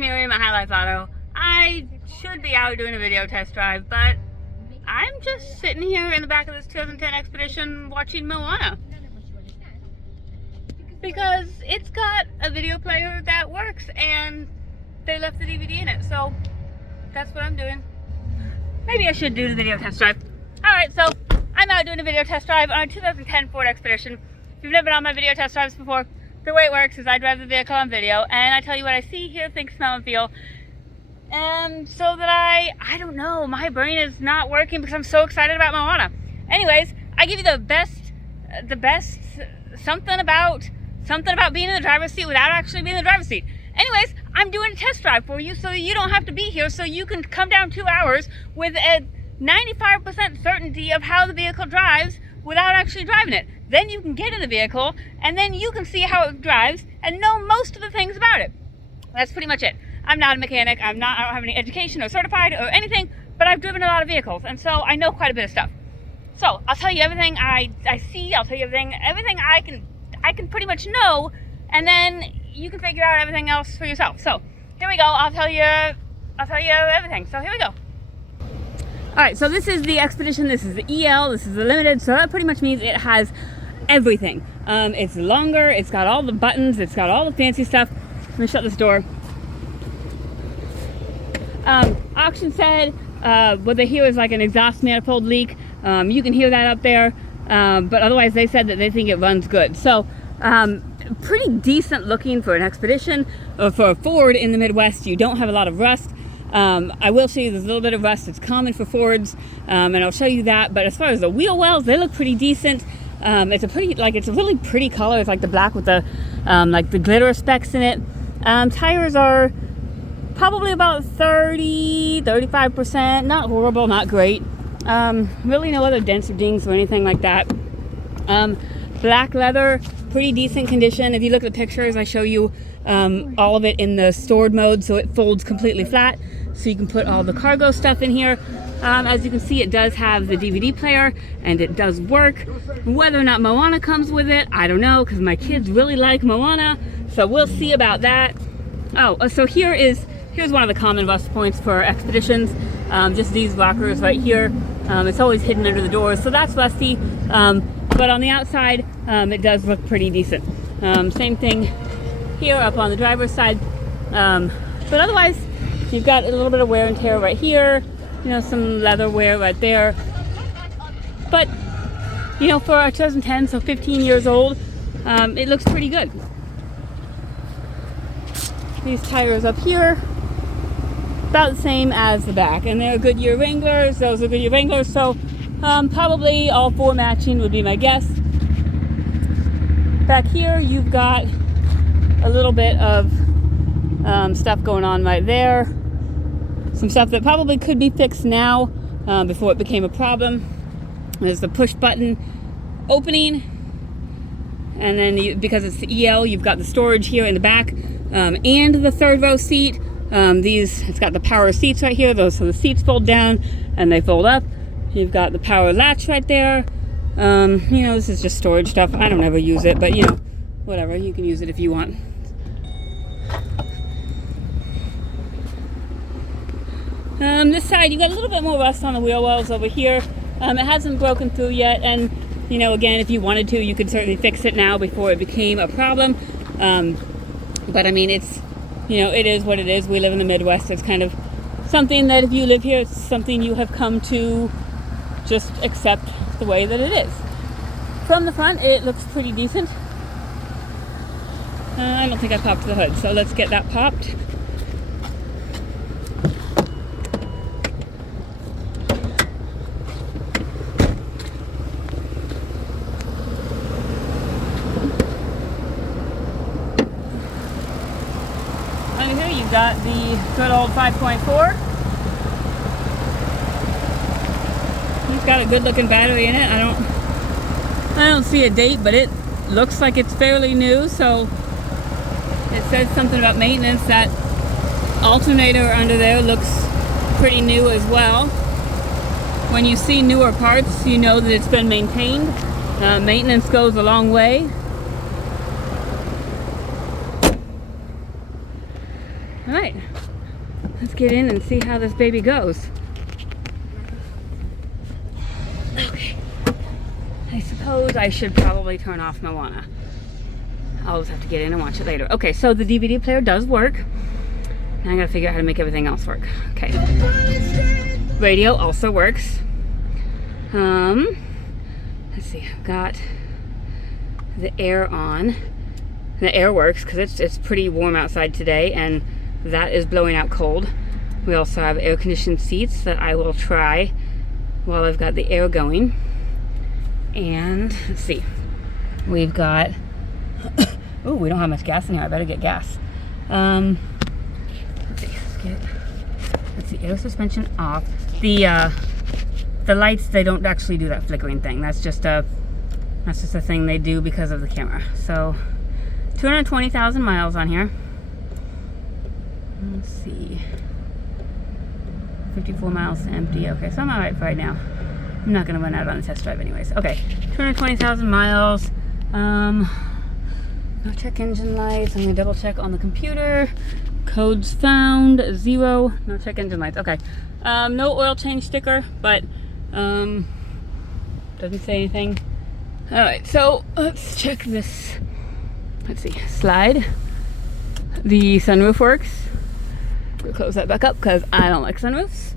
Miriam at High Life Auto. I should be out doing a video test drive, but I'm just sitting here in the back of this 2010 Expedition watching Moana. Because it's got a video player that works and they left the DVD in it, so that's what I'm doing. Maybe I should do the video test drive. Alright, so I'm out doing a video test drive on a 2010 Ford Expedition. If you've never been on my video test drives before, the way it works is I drive the vehicle on video and I tell you what I see, hear, think, smell, and feel. And so that I don't know, my brain is not working because I'm so excited about Moana. Anyways, I give you the best something about being in the driver's seat without actually being in the driver's seat. Anyways, I'm doing a test drive for you so you don't have to be here, so you can come down 2 hours with a 95% certainty of how the vehicle drives without actually driving it. Then you can get in the vehicle and then you can see how it drives and know most of the things about it. That's pretty much it. I'm not a mechanic, I don't have any education or certified or anything, but I've driven a lot of vehicles and so I know quite a bit of stuff. So I'll tell you everything I see, I'll tell you everything I can pretty much know, and then you can figure out everything else for yourself. So here we go, I'll tell you everything. So here we go. Alright, so this is the Expedition, this is the EL, this is the Limited, so that pretty much means it has everything. It's longer, it's got all the buttons, it's got all the fancy stuff. Let me shut this door. Auction said what they hear is like an exhaust manifold leak. You can hear that up there, but otherwise they said that they think it runs good. So pretty decent looking for an Expedition, for a Ford in the Midwest. You don't have a lot of rust. I will show you there's a little bit of rust. It's common for Fords, and I'll show you that. But as far as the wheel wells, they look pretty decent. It's a really pretty color. It's like the black with the like the glitter specks in it. Tires are probably about 30-35%. Not horrible, not great. Really no other dents or dings or anything like that. Black leather, pretty decent condition. If you look at the pictures, I show you all of it in the stored mode, so it folds completely flat, so you can put all the cargo stuff in here. As you can see, it does have the DVD player and it does work. Whether or not Moana comes with it, I don't know, because my kids really like Moana, so we'll see about that. Oh, so here's one of the common rust points for Expeditions. Just these rockers right here. It's always hidden under the doors, so that's rusty. But on the outside, it does look pretty decent. Same thing here up on the driver's side. But otherwise, you've got a little bit of wear and tear right here. You know, some leather wear right there. But, you know, for our 2010, so 15 years old, it looks pretty good. These tires up here, about the same as the back, and they're Goodyear Wranglers. Those are Goodyear Wranglers, so probably all four matching would be my guess. Back here you've got a little bit of stuff going on right there, some stuff that probably could be fixed now before it became a problem. There's the push button opening, and then because it's the EL, you've got the storage here in the back, and the third row seat. It's got the power seats right here, so the seats fold down and they fold up. You've got the power latch right there. You know, this is just storage stuff. I don't ever use it, but you know, whatever, you can use it if you want. This side, you got a little bit more rust on the wheel wells over here. It hasn't broken through yet, and you know, again, if you wanted to, you could certainly fix it now before it became a problem. But I mean, it's, you know, it is what it is. We live in the Midwest. It's kind of something that if you live here, it's something you have come to just accept the way that it is. From the front, it looks pretty decent. I don't think I popped the hood, so let's get that popped. Under here you've got the good old 5.4. It's got a good looking battery in it. I don't see a date, but it looks like it's fairly new, so it says something about maintenance. That alternator under there looks pretty new as well. When you see newer parts, you know that it's been maintained. Maintenance goes a long way. All right, let's get in and see how this baby goes. Okay, I suppose I should probably turn off Moana. I'll just have to get in and watch it later. Okay, so the DVD player does work. Now I gotta figure out how to make everything else work. Okay. Radio also works. Let's see, I've got the air on. The air works because it's pretty warm outside today, and that is blowing out cold. We also have air conditioned seats that I will try while I've got the air going. And let's see, we've got oh, we don't have much gas in here. I better get gas. Let's see, let's get air suspension off. The lights, they don't actually do that flickering thing. That's just a thing they do because of the camera. So 220,000 miles on here. Let's see, 54 miles to empty. Okay, so I'm all right for right now. I'm not gonna run out on the test drive anyways. Okay, 220,000 miles. No check engine lights. I'm gonna double check on the computer. Codes found, 0. No check engine lights. Okay. No oil change sticker, but doesn't say anything. All right, so let's check this. Let's see, slide. The sunroof works. We'll close that back up because I don't like sunroofs.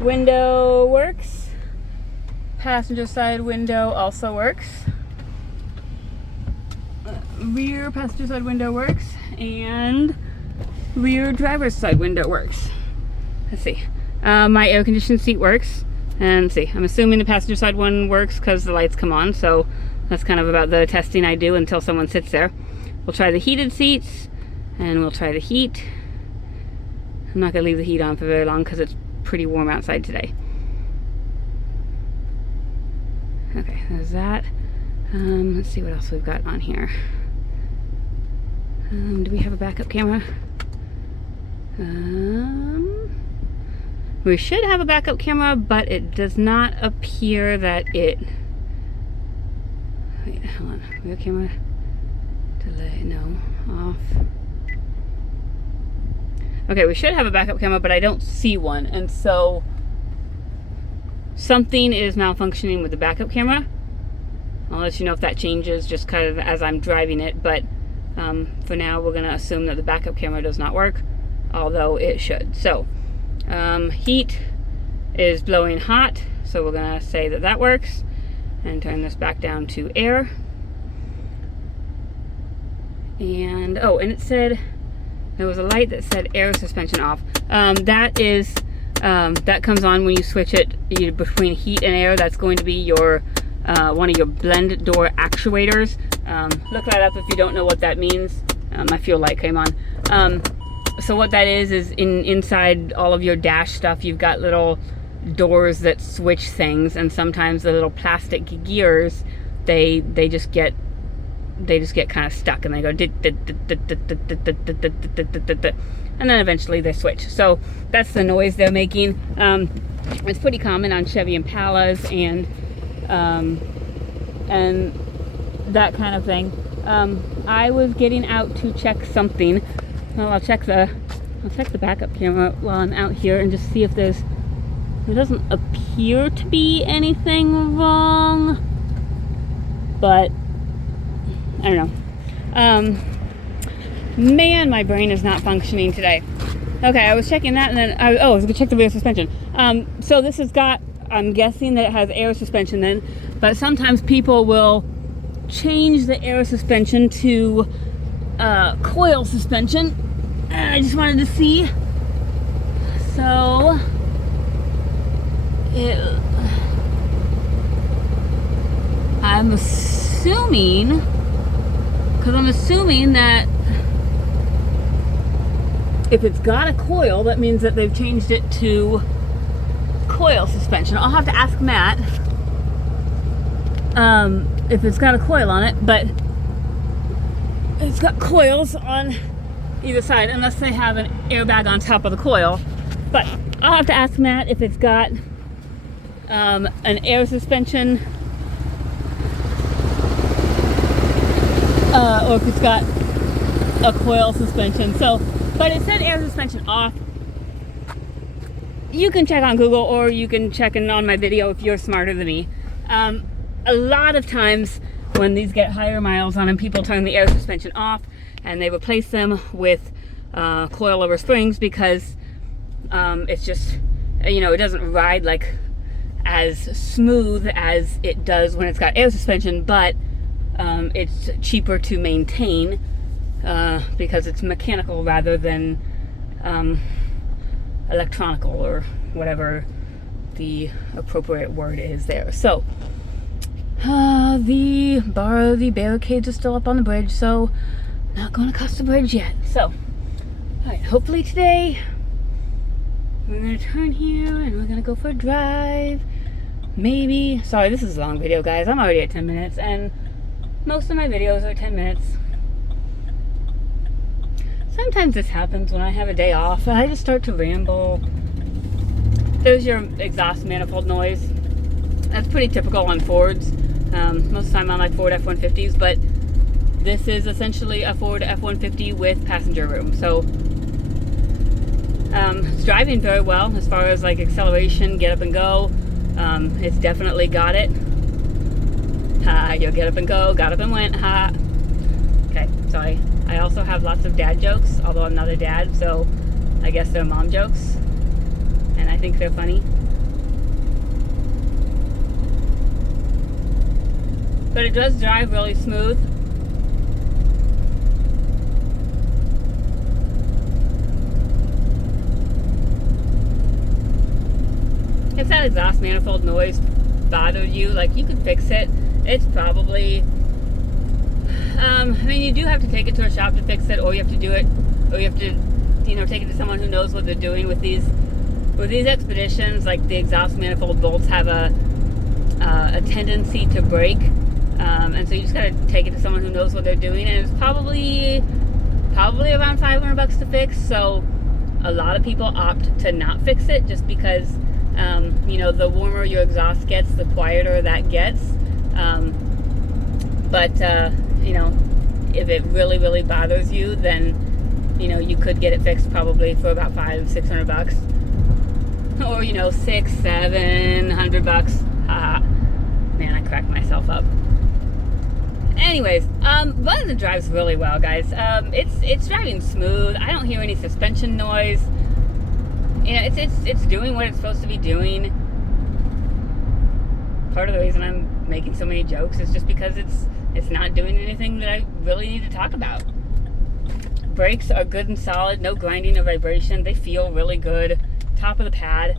Window works. Passenger side window also works. Rear passenger side window works, and rear driver's side window works. Let's see. My air conditioned seat works, and let's see, I'm assuming the passenger side one works because the lights come on, so that's kind of about the testing I do until someone sits there. We'll try the heated seats, and we'll try the heat. I'm not gonna leave the heat on for very long because it's pretty warm outside today. Okay, there's that. Let's see what else we've got on here. Do we have a backup camera? We should have a backup camera, but it does not appear that it... Wait, hold on. Rear camera. Delay, no. Off. Okay, we should have a backup camera, but I don't see one. And so something is malfunctioning with the backup camera. I'll let you know if that changes just kind of as I'm driving it, but for now we're going to assume that the backup camera does not work, although it should. So heat is blowing hot, so we're going to say that that works, and turn this back down to air. And oh, and it said there was a light that said air suspension off. That is that comes on when you switch it between heat and air. That's going to be your one of your blend door actuators. Look that up if you don't know what that means. My fuel light came on. So what that is inside all of your dash stuff, you've got little doors that switch things, and sometimes the little plastic gears, they just get kind of stuck, and they go and then eventually they switch. So that's the noise they're making. It's pretty common on Chevy Impalas and that kind of thing. I was getting out to check something. Well, I'll check the backup camera while I'm out here and just see if there doesn't appear to be anything wrong, but I don't know. Man, my brain is not functioning today. Okay, I was checking that, and then I was gonna check the rear suspension. So this has got, I'm guessing that it has air suspension then, but sometimes people will change the air suspension to coil suspension. And I just wanted to see. So I'm assuming that if it's got a coil, that means that they've changed it to coil suspension. I'll have to ask Matt if it's got a coil on it, but it's got coils on either side, unless they have an airbag on top of the coil. But I'll have to ask Matt if it's got an air suspension or if it's got a coil suspension. So But it said air suspension off. You can check on Google, or you can check in on my video if you're smarter than me. A lot of times when these get higher miles on them, people turn the air suspension off and they replace them with coilover springs, because it's just, you know, it doesn't ride like as smooth as it does when it's got air suspension, but it's cheaper to maintain because it's mechanical rather than electronical, or whatever the appropriate word is there. So the barricades are still up on the bridge, so not going to cross the bridge yet. So all right, hopefully today we're going to turn here and we're going to go for a drive. Maybe, sorry, this is a long video, guys. I'm already at 10 minutes, and most of my videos are 10 minutes. Sometimes this happens when I have a day off and I just start to ramble. There's your exhaust manifold noise. That's pretty typical on Fords. Most of the time on like Ford F-150s, but this is essentially a Ford F-150 with passenger room. So it's driving very well as far as like acceleration, get up and go. It's definitely got it. You'll get up and go, got up and went, Okay, sorry. I also have lots of dad jokes, although I'm not a dad, so I guess they're mom jokes, and I think they're funny. But it does drive really smooth. If that exhaust manifold noise bothered you, like, you could fix it. It's probably, I mean, you do have to take it to a shop to fix it, or you have to do it, or you have to, you know, take it to someone who knows what they're doing with these expeditions. Like, the exhaust manifold bolts have a tendency to break, and so you just gotta take it to someone who knows what they're doing, and it's probably around $500 to fix. So a lot of people opt to not fix it, just because you know, the warmer your exhaust gets, the quieter that gets. You know, if it really bothers you, then, you know, you could get it fixed probably for about $500-600, or, you know, $600-700. Man, I cracked myself up. Anyways, but it drives really well, guys. It's driving smooth. I don't hear any suspension noise. You know, it's doing what it's supposed to be doing. Part of the reason I'm making so many jokes is just because it's not doing anything that I really need to talk about. Brakes are good and solid, no grinding or vibration. They feel really good. Top of the pad.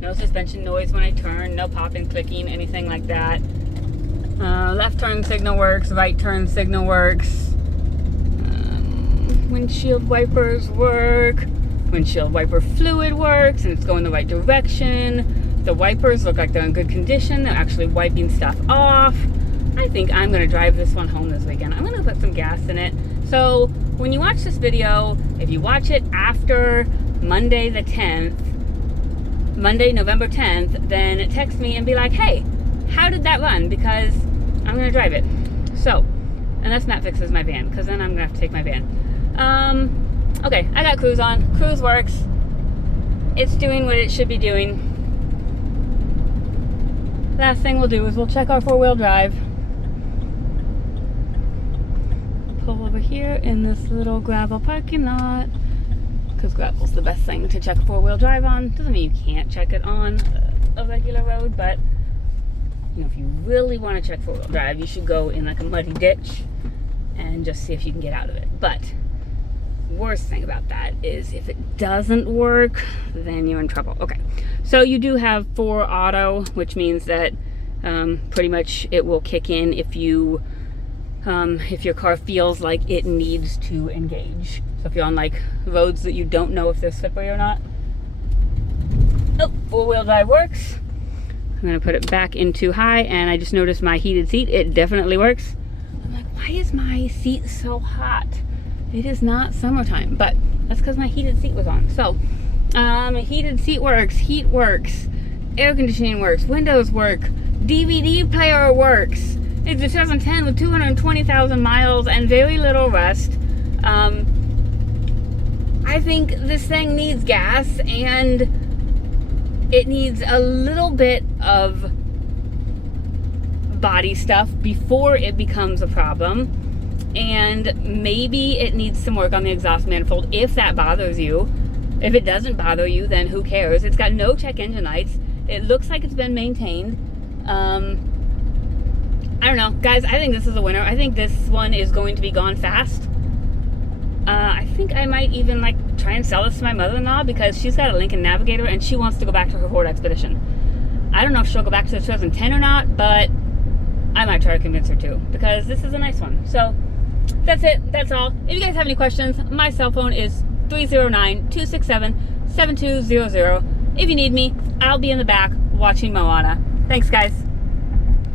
No suspension noise when I turn, no popping, clicking, anything like that. Left turn signal works, right turn signal works. Windshield wipers work. Windshield wiper fluid works, and it's going the right direction. The wipers look like they're in good condition. They're actually wiping stuff off. I think I'm going to drive this one home this weekend. I'm going to put some gas in it. So when you watch this video, if you watch it after Monday the 10th, Monday, November 10th, then text me and be like, hey, how did that run? Because I'm going to drive it. So, unless Matt fixes my van, because then I'm going to have to take my van. Okay, I got cruise on. Cruise works. It's doing what it should be doing. Last thing we'll do is we'll check our four-wheel drive. Pull over here in this little gravel parking lot, because gravel's the best thing to check a four-wheel drive on. Doesn't mean you can't check it on a regular road, but you know, if you really want to check four-wheel drive, you should go in like a muddy ditch and just see if you can get out of it. But worst thing about that is if it doesn't work, then you're in trouble. Okay, so you do have 4 auto, which means that pretty much it will kick in if you if your car feels like it needs to engage. So if you're on like roads that you don't know if they're slippery or not. Oh, 4-wheel drive works. I'm gonna put it back into high, and I just noticed my heated seat. It definitely works. I'm like, why is my seat so hot? It is not summertime, but that's because my heated seat was on. So, heated seat works, heat works, air conditioning works, windows work, DVD player works. It's a 2010 with 220,000 miles and very little rust. I think this thing needs gas, and it needs a little bit of body stuff before it becomes a problem. And maybe it needs some work on the exhaust manifold if that bothers you. If it doesn't bother you, then who cares? It's got no check engine lights. It looks like it's been maintained. I don't know. Guys, I think this is a winner. I think this one is going to be gone fast. I think I might even try and sell this to my mother-in-law, because she's got a Lincoln Navigator and she wants to go back to her Ford Expedition. I don't know if she'll go back to the 2010 or not, but I might try to convince her to, because this is a nice one. So that's it. That's all. If you guys have any questions, my cell phone is 309-267-7200. If you need me, I'll be in the back watching Moana. Thanks, guys.